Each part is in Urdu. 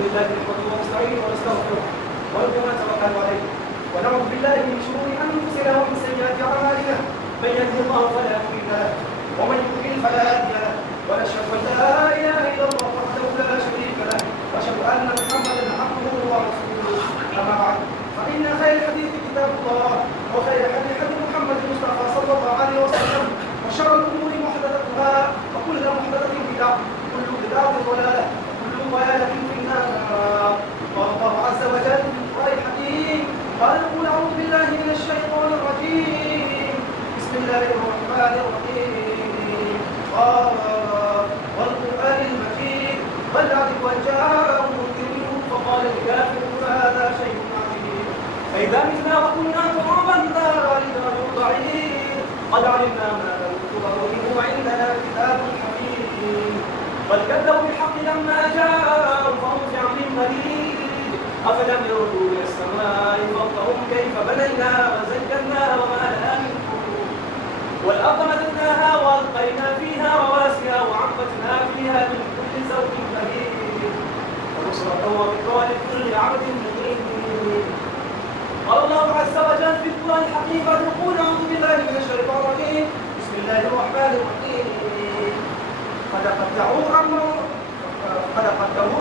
لله نحمده ونستعينه ونستغفره ونرجو نتوكل عليه ونعوذ بالله من شرور انفسنا ومن سيئات اعمالنا من يهده الله فلا مضل له ومن يضلل فلا هادي له ونشهد ان لا اله الا الله وحده لا شريك له واشهد ان محمدا عبده ورسوله اما بعد فان خير الحديث كتاب الله وخير الحديث حديث محمد المصطفى صلى الله عليه وسلم وشر الامور محدثاتها وكل محدثه بدعه وكل بدعه ضلاله وكل ضلاله في النار. قال الله عز وجل وهي الحكيم قال قل اعوذ بالله من الشيطان الرجيم بسم الله الرحمن الرحيم قال والقران المجيد بل عجب ان جاءهم منذر فقال الكافرون هذا شيء عظيم فاذا متنا وكنا ترابا ذلك رجل ضعيف قد علمنا ما ننكر ومنه عندنا كتاب حكيم بل كذبوا بالحق لما جاءهم فهم في عمل مريض أفلم يردوا إلى السماء فوقهم كيف بنيناها وزيناها وما لها من فروج والأرض مددناها وألقينا فيها رواسي وأنبتنا فيها من كل زوج بهيج ونصرة وذكرى لكل عبد منيب. قال الله عز وجل في القرآن الحكيم فاتقون أعوذ بالله من الشيطان الرجيم بسم الله الرحمن الرحيم قد قدروا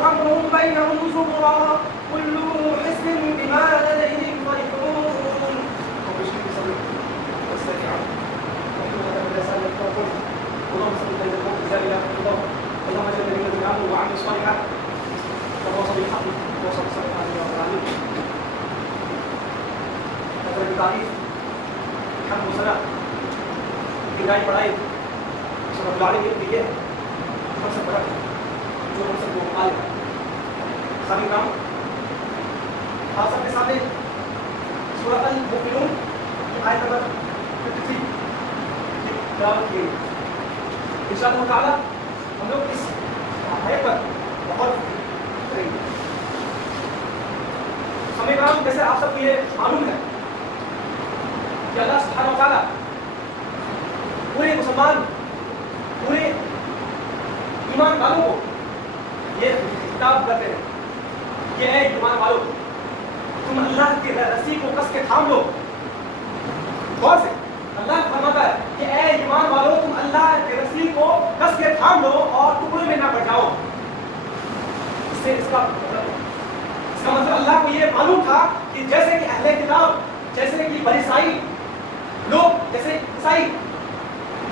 أمرهم بينهم زبرا كل حزب بما لديهم فرحون وبشر بصدرك والسريع اللهم صل على سيدنا محمد اللهم اجعل الذين امنوا وعملوا الصالحات وتواصوا بالحق وتواصوا بالصبر عليه قدر التعريف الحمد والصلاه ابتدائي پڑھائی سب بلانے کے لیے ہم سب پڑھا جو ہم سب کو مقال ہے سبھی کام آپ سب کے سامنے سورۃ المؤمنون کی آیت نمبر 53 کی تلاوت کی انشاءاللہ تعالی ہم لوگ اس آیت پر بہت کریں گے. سبھی کام جیسے آپ سب کو یہ معلوم ہے کہ اللہ سبحانہ وتعالی پورے مسلمان پورے ایمان والوں کو یہ خطاب کرتے ہیں کہ اے ایمان والوں تم اللہ کی رسی کو کس کے تھام لو. غور سے اللہ فرماتا ہے کہ اے ایمان والوں تم اللہ کی رسی کو کس کے تھام لو اور ٹکڑے میں نہ پڑ جاؤ. اس کا مطلب اللہ کو یہ معلوم تھا کہ جیسے کہ اہل کتاب جیسے کہ بنی اسرائیل لوگ جیسے عیسائی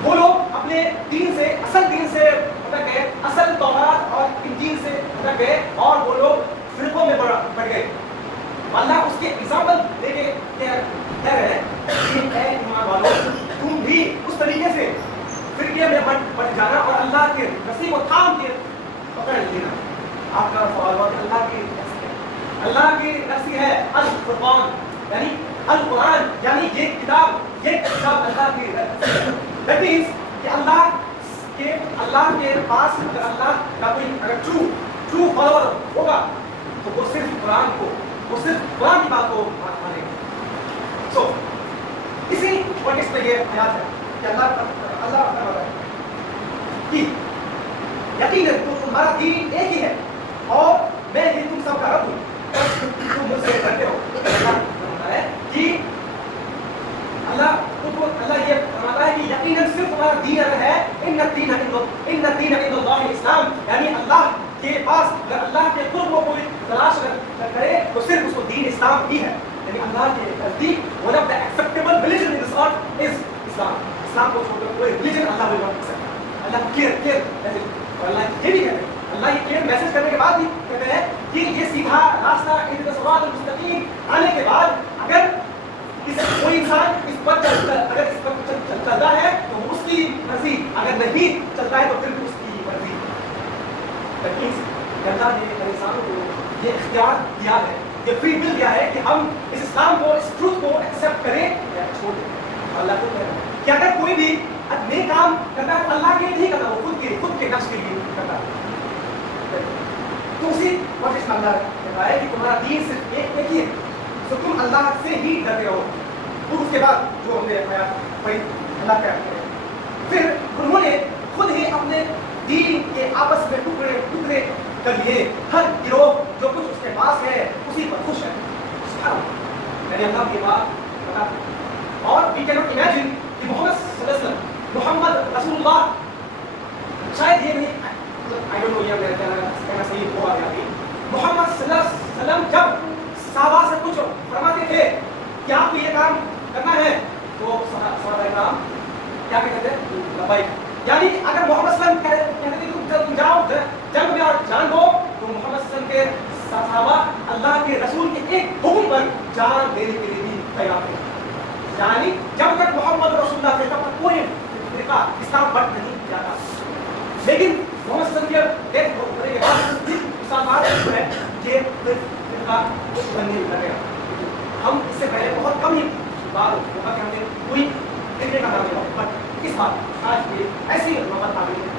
وہ لوگ اپنے دین سے اصل دین سے بھٹک گئے اصل تورات اور انجیل سے بھٹک گئے اور وہ لوگ فرقوں میں بڑھ گئے. اللہ اس کے ایگزامپل دے کے کہہ رہے ہیں کہ اے ایمان والو تم بھی اس طریقے سے فرقے میں بڑھ جانا اور اللہ کے رسی کو تھام کے پکڑ لینا. آپ کا سوال ہوا کہ اللہ کی رسی ہے. اللہ کی رسی ہے القرآن یعنی القرآن یعنی یہ کتاب اللہ کی دیٹ مینس کہ اللہ کے پاس اگر اللہ کا کوئی اگر ٹرو فالوور ہوگا تو وہ صرف قرآن کی بات کو مانے گا. سو اسی کانٹیکسٹ میں یہ آیات ہے کہ اللہ فرماتا ہے کہ یقیناً تمہارا دین ایک ہی ہے اور میں ہی تم سب کا رب ہوں تم مجھ سے ڈرتے ہو. اللہ فرماتا ہے کہ اللہ یہ فرماتا ہے کہ یقیناً صرف تمہارا دین اگر ہے ان الدین عند اللہ اسلام یعنی اللہ کے پاس اگر اللہ کے قرب کو کوئی تلاش کرے تو صرف اس کو دین اسلام ہی ہے. یعنی اللہ کے نزدیک one of the acceptable religion in this earth is Islam. Islam کو چھوڑ کر کوئی religion Allah will not accept. Allah clear message اور اللہ یہ بھی کہتے ہیں اللہ یہ کلیئر میسج کرنے کے بعد بھی کہتے ہیں کہ یہ سیدھا راستہ صراط المستقیم آنے کے بعد اگر کوئی انسان اس پر چلتا ہے تو اس کی مرضی اگر نہیں چلتا ہے تو پھر بھی اس کی مرضی. اللہ نے انسانوں کو یہ اختیار دیا ہے یہ فری ول دیا ہے کہ ہم اس اسلام کو اس ٹروتھ کو ایکسیپٹ کریں یا چھوڑ دیں. اللہ کو کہہ رہا ہے کہ اگر کوئی بھی نیک کام کرتا ہے تو اللہ کے لیے نہیں کرتا وہ خود کے نفس کے لیے کرتا ہے. تو اسی وقت اس میں اللہ کہتا ہے کہ تمہارا دین صرف ایک ہی ہے تو تم اللہ سے ہی ڈرتے رہو. پھر اس کے بعد جو ہم نے پڑھی اللہ کا پھر انہوں نے خود ہی اپنے دین کے آپس میں ٹکڑے کر لیے. ہر گروہ جو کے رسول کے ایک حکم پر جان دینے کے لیے بھی تیار ہے. یعنی جب تک محمد رسول اللہ تھے تب تک کوئی فرقہ اسلام بٹ نہیں جاتا. لیکن محمد صلی اللہ علیہ وسلم کے ڈیتھ ہونے کے بعد اسلام جو ہے یہ فرقہ بننے لگے گا. ہم اس سے پہلے بہت کم ہی بار ہوگا کہ ہم نے کوئی فرقے کا نام لیا, بٹ اس بات آج بھی ایسی نوبت آ گئی ہے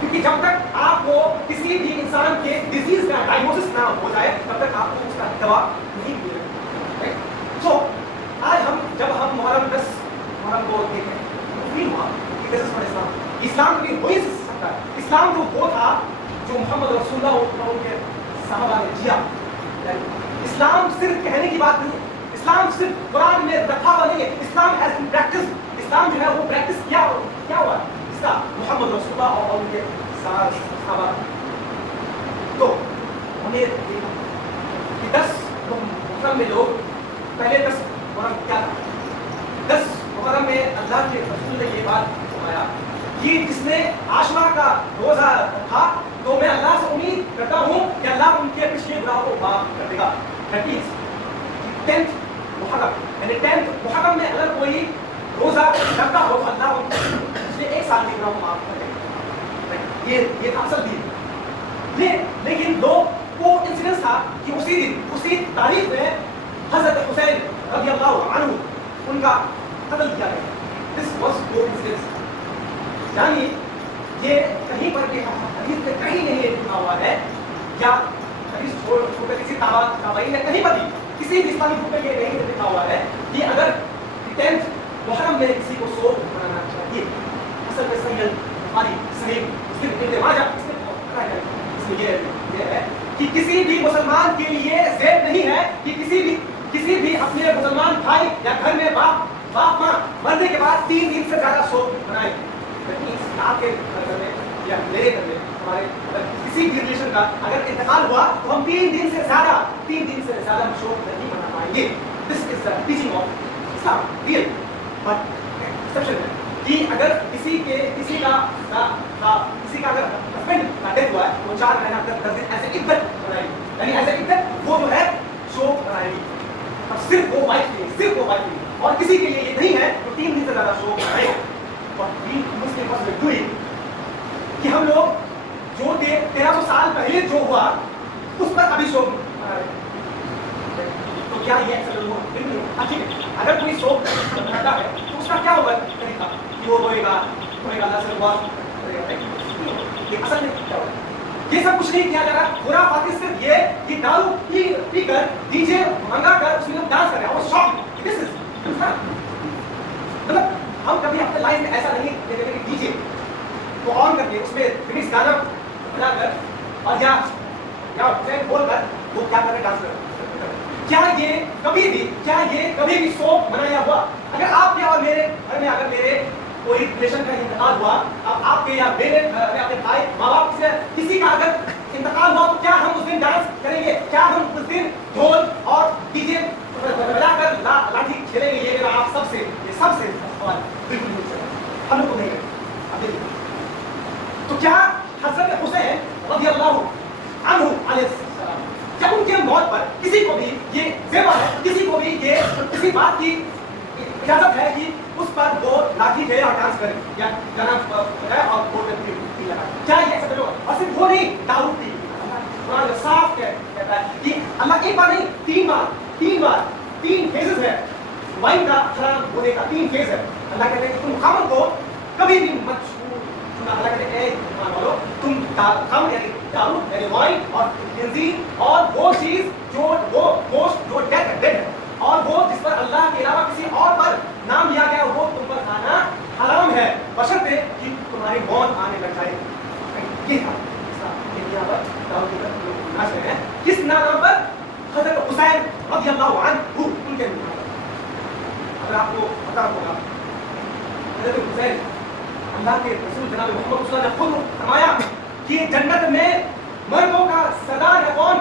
کیونکہ جب تک آپ کو کسی بھی انسان کے ڈیزیز کا ڈائگنوسس نہ ہو جائے تب تک آپ کو اس کا دوا نہیں ملے گا. سو آج جب ہم محرم 10 محرم کو دیکھیں تو فیل ہوا کہ دس از اسلام. اسلام بھی ہو ہی سکتا ہے. اسلام تو وہ تھا جو محمد رسول اللہ ان کے صحابہ نے جیا. اسلام صرف کہنے کی بات نہیں ہے, اسلام صرف قرآن میں رکھا ہوا نہیں ہے, اسلام ہیز بین پریکٹس. اسلام جو ہے وہ پریکٹس کیا ہوا ہے اس کا محمد رسول اللہ اور ان کے صحابہ. تو ہمیں دیکھا کہ 10 محرم میں لوگ پہلے 10 محرم کیا تھا. 10 محرم میں اللہ کے رسول نے یہ بات فرمایا کہ جس نے عاشورہ کا روزہ رکھا تو میں اللہ سے امید کرتا ہوں کہ اللہ ان کے پچھلے گناہوں کو معاف کر دے گا. 10th محرم یعنی 10th محرم میں اگر کوئی روزہ رکھتا ہو تو اللہ ان کے پچھلے ایک سال کے گناہوں کو معاف کر دے گا. یہ تھا اصل دین. لیکن لوگ وہ انسیڈنس تھا کہ اسی تاریخ میں حضرت حسین رضی اللہ عنہ ان کا قتل کیا گیا. دس واز وہ انسیڈنس. یعنی یہ کہیں پر بھی حدیث میں کہیں نہیں لکھا ہوا ہے یا حدیث چھوڑ کر کسی تابعی نے کہیں پر بھی کسی بھی اسلامی بک میں یہ نہیں لکھا ہوا ہے کہ اگر 10th محرم میں کسی کو سوگ منانا چاہیے. اصل میں صحیح بخاری صحیح مسلم ابن ماجہ اس میں یہ ہے کہ کسی بھی مسلمان کے لیے زیب نہیں ہے کہ کسی بھی اپنے مسلمان بھائی یا گھر میں باپ ماں مرنے کے بعد 3 دن سے زیادہ سوگ منائے. آپ کے گھر میں یا میرے گھر میں ہمارے کسی بھی ریلیشن کا اگر انتقال ہوا تو ہم 3 دن سے زیادہ شوق نہیں منا پائیں گے. This is the teaching of Islam. Real but exception ہے کہ اگر کسی کا اگر ہسبینڈ کا ڈیتھ ہوا ہے وہ 4 مہینہ تک 10 دن ایسے عدت منائے گی. یعنی ایسے عدت وہ جو ہے شوق منائے گی. صرف وہ وائف کے لیے اور کسی کے لیے یہ نہیں ہے تو 3 دن سے زیادہ شوق منائے گا. کہ ہم لوگ جو 1300 سال پہلے جو ہوا اس پر ابھی شوق منا رہے ہیں. تو کیا یہ بالکل اگر کوئی شوق کرتا ہے تو اس کا کیا ہوگا طریقہ کہ وہ روئے گا اللہ سے دعا کرے گا. یہ اصل میں کیا ہوگا یہ سب کچھ نہیں کیا جا رہا. پورا پاکستان صرف یہ کہ دارو پی کر ڈی جے منگا کر اس میں ڈانس کر رہے ہیں اور شوق. مطلب ہم کبھی اپنے لائف میں ایسا نہیں دیکھتے کہ ڈی جے کو آن کر کے اس میں ریمکس گانا بنا کر اور یا بول کر وہ کیا کر کے ڈانس کر. کیا یہ کبھی بھی شوق منایا ہوا؟ اگر آپ کے اور میرے گھر میں اگر میرے کوئی ریلیشن کا انتقال ہوا, اب آپ کے یا میرے اپنے بھائی ماں باپ سے کسی کا اگر انتقال ہوا تو کیا ہم اس دن ڈانس کریں گے؟ کیا ہم اس دن ڈھول اور ڈی جے بجا کر لاٹھی کھیلیں گے؟ یہ آپ سب سے سوال بالکل نہیں چلا. ہم لوگ کو نہیں کریں. تو کیا حضرت حسین رضی اللہ عنہ علیہ السلام جب ان کے موت پر کسی کو بھی یہ زیبا ہے, کسی کو بھی یہ کسی بات کی اجازت ہے کہ اس پر وہ لاٹھی کھیلے اور ڈانس کرے یا جناب اور بورڈ میں لگا, کیا یہ ایسا کرو؟ اور صرف وہ نہیں, داؤد بھی قرآن صاف کہتا ہے کہ اللہ ایک بار نہیں 3 بار 3 فیزز ہے وائن کا حرام ہونے کا. 3 فیز ہے. اللہ کہتے ہیں کہ تم خامن کو کبھی بھی مت چھو. اللہ کہتے ہیں اے ایمان والو تم خامن یعنی دارو یعنی وائن اور خنزیر اور وہ چیز جو وہ گوشت جو ڈیڈ ہے اور وہ جس پر اللہ کے علاوہ کسی اور پر نام لیا گیا وہ تم پر کھانا حرام ہے بشرطے کہ تمہاری موت آنے لگ جائے. یہ تھا کس نام پر؟ حضرت حسین رضی اللہ عنہ ان کے نام. اگر آپ کو پتا ہوگا حضرت حسین اللہ کے رسول جناب محمد صلی اللہ علیہ وسلم نے خود فرمایا کہ جنت میں مردوں کا سردار ہے کون؟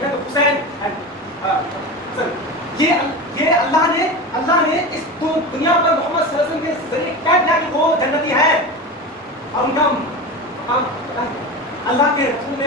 حضرت حسین ہے. یہ اللہ نے اس دنیا پر محمد صلی اللہ علیہ وسلم کے ذریعے کہہ دیا کہ وہ جنتی ہے اور ان کا مقام اللہ کے رسول نے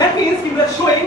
That means we were showing